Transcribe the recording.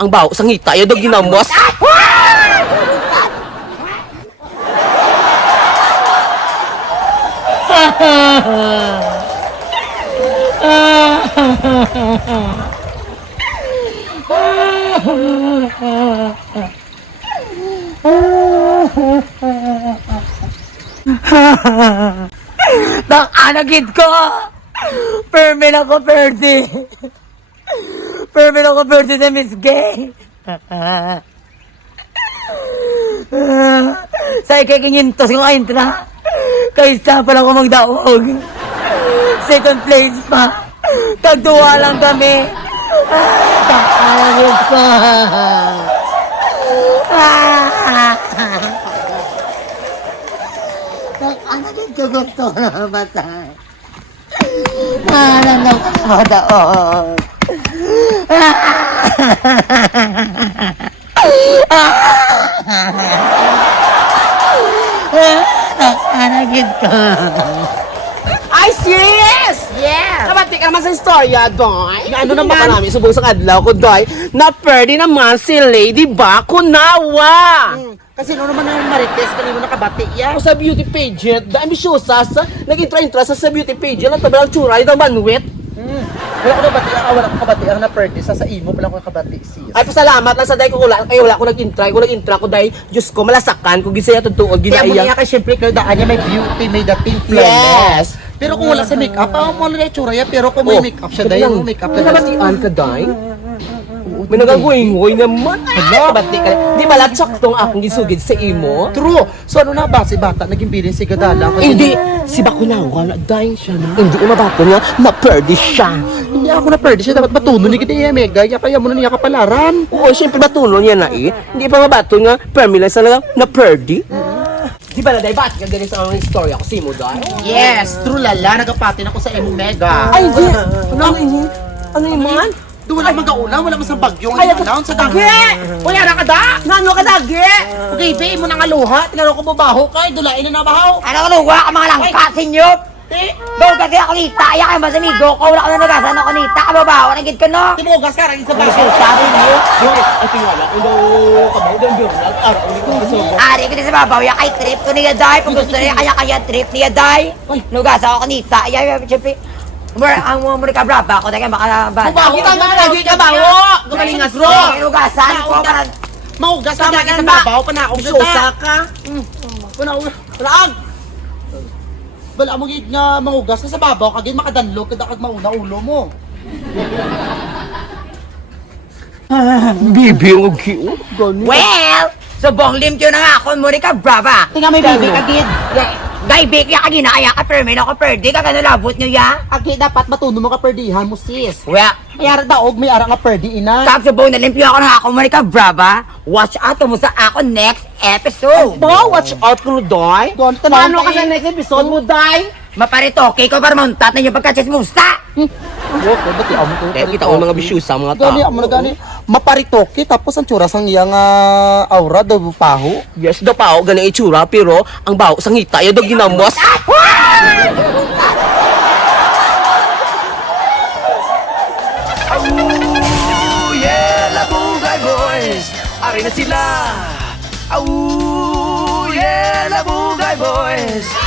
ang baho sa ngita, yan daw ginamos. Anagid ko! Permin ako, Perdi! Permin ako, Perdi na Miss Gay! Sa ikikingintos kong intra, kaysa pala ko magdaog. Second place pa. Tagduwa lang kami. Anagid ko! Anagid ko gusto na matay. Alam na madaon. Anagid ko. Ay, serious! Yeah! Kabati ka naman sa istorya, Doy. Ano naman ka namin, subong sa adlaw ko, Doy, na pwede naman si Lady Bakunawa. Kasi ano naman ang marites kanino nakabati yan? Sa beauty pageant, da ambisyosa sa nag-intra-intra sa beauty pageant, ang tabalang tsuray ng banwit. Wala ko nabati wala ko kabati ang na-purdy sa imo pala ko kabati sis. Ay, pasalamat lang sa day ko wala ko nag-intra ko dahil Diyos ko malasakan ko gisaya tutuod Kaya mo ginaiya. niya kay syempre kayo daan niya may beauty, may dating flow. Yes. Pero kung wala sa makeup, mo na itsura yan. Pero kung may makeup siya, dahil mo makeup na nabatian ka, Day? May nagagoy-ngoy naman. Ay, kabati ka. Di ba lahat saktong akong gisugid sa imo? True. So ano na ba si bata naging bilin si Gadala? Hindi. Si Bakunawa, dying siya na. Hindi mabato niya, na-purdy siya. Hindi ako na-purdy siya. Dapat batuno ni Gita Mega. Kaya mo na niya kapalaran. Oo, siyempre batuno niya na eh. Hindi pa mabato nga, permilang sa lang na-purdy. Di ba na, Day, ba't ka din sa mga istorya ko, Simo, Day? Yes, true lala. Nagapatin ako sa Emo Mega. Ay, di. Ano yun? Ano yun, man? Doon wala mag-aulang, wala masang bagyo. Ay, Announce sa dagi. Kuya na ka da? Nano ka, dagi? Okay, be, mo nang aluha. Tingnan ko mabaho kay. Dulain na nabahaw. Ano ka luwa ka mga langkasin nyo? Daw kasi ako nita, iya kayo masamigo ko, wala ko na nagasan ako nita, kababawa, nagit ko no? Timugas ka rin sa Ay, baso. sabi niyo, Ay, tingala ko daw kabaw ng journal. Araw ulit ko gusto ko. ari ko din sa babaw, iya kay trip ko niya day, kung gusto niya, kaya trip niya day. Nugasa ako nita, iya, siyempre, ang mga ka braba ako, tayo makalaban. Mabaho ka ba? Lagi ka bawo. Gumalingas ro. Nugasan ko, para Maugas ka lagi sa babaw. Panakong Susa ka. Panaag. Bala mo gid nga mangugas ka sa babaw kagin makadanlog kada kag mauna ulo mo. Bibi ang giyo. well, subong limtyo na nga ako, muri ka braba. Tinga may bibi kagid. Day, bake ya ka ginaya ka, pero may ako perdi ka, gano'n labot nyo ya. Agi dapat matuno mo ka perdihan mo sis. Well, Kaya daog may ara nga perdi ina. Tap sa buong nalimpyo ako na ako, Monica Brava. Watch out mo sa ako next episode. Ba, watch out ko, Day. Doon Paano ka sa next episode mo, Day? Maparitoke ko para mauntat na yung pagkachismusta. Woko, bati amo ko. Dahil kita ko mga bisyusa, mga tao. Gani amo na gani. Maparitoke tapos ang tsura sang iyang aura daw paho. Yes, daw pa ako, ganang itsura, pero ang baho sa ngita, yan daw ginamos. Oh yeah, Labugay Boys! Ari na sila! Oh yeah, Labugay Boys!